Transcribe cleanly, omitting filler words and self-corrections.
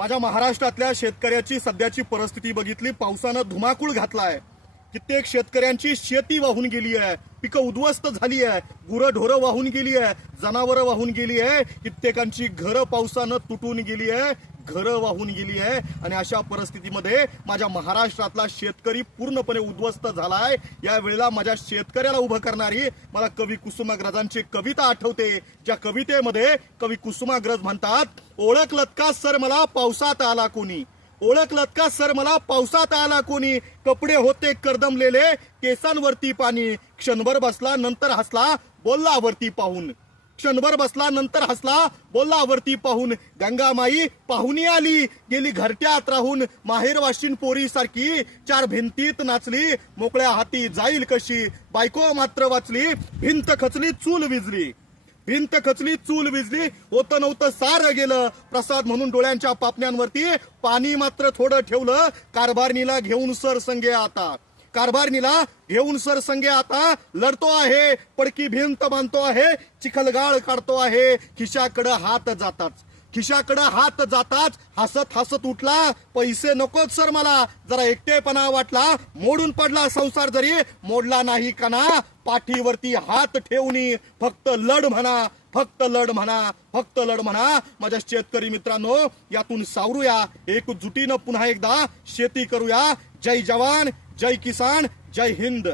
माझ्या महाराष्ट्रातल्या शेतकऱ्याची सध्याची परिस्थिती बघितली, पावसानं धुमाकूळ घातलाय। कित्येक शेतकऱ्यांची शेती वाहून गेली आहे, पिकं उद्ध्वस्त झाली आहे, गुरंढोरं वाहून गेली आहे, जनावरं वाहून गेली आहे, कित्येकांची घरं पावसानं तुटून गेली आहे, घरं वाहून गेली आहे। आणि अशा परिस्थितीमध्ये माझ्या महाराष्ट्रातला शेतकरी पूर्णपणे उद्ध्वस्त झालाय। या वेळेला माझ्या शेतकऱ्याला उभं करणारी मला कवी कुसुमाग्रजांची कविता आठवते, ज्या कवितेमध्ये कवी कुसुमाग्रज म्हणतात, ओळखलत का सर मला पावसात आला कोणी, ओळखलत का सर मला पावसात आला कोणी, कपडे होते करदमलेले केसांवरती पाणी, क्षणभर बसला नंतर हसला बोलला वरती पाहून, क्षणभर बसला नंतर हसला बोलला वरती पाहून, गंगामाई पाहुणी आली गेली घरट्यात राहून, माहेर वाशिन पोरी सारखी चार भिंतीत नाचली, मोकळ्या हाती जाईल कशी बायको मात्र वाचली, भिंत खचली चूल विजली, भिंत खचली चूल विजली, होतं नव्हतं सारं गेलं, प्रसाद म्हणून डोळ्यांच्या पापण्यांवरती पाणी मात्र थोडं ठेवलं, कारभारणीला घेऊन सर संगे आता, कारभारणीला घेऊन सर संगे आता, लढतो आहे पडकी भिंत बांधतो आहे, चिखलगाळ काढतो आहे, खिशाकडं हात जाताच, खिशाकडं हात जाताच हसत हसत उठला, पैसे नकोच सर मला जरा एकटेपणा वाटला, मोडून पडला संसार जरी मोडला नाही कणा, पाठीवरती हात ठेवणी फक्त लढ म्हणा, फक्त लढ म्हणा, फक्त लढ म्हणा। माझ्या शेतकरी मित्रांनो, यातून सावरूया, एकजुटीनं पुन्हा एकदा शेती करूया। जय जवान, जय किसान, जय हिंद।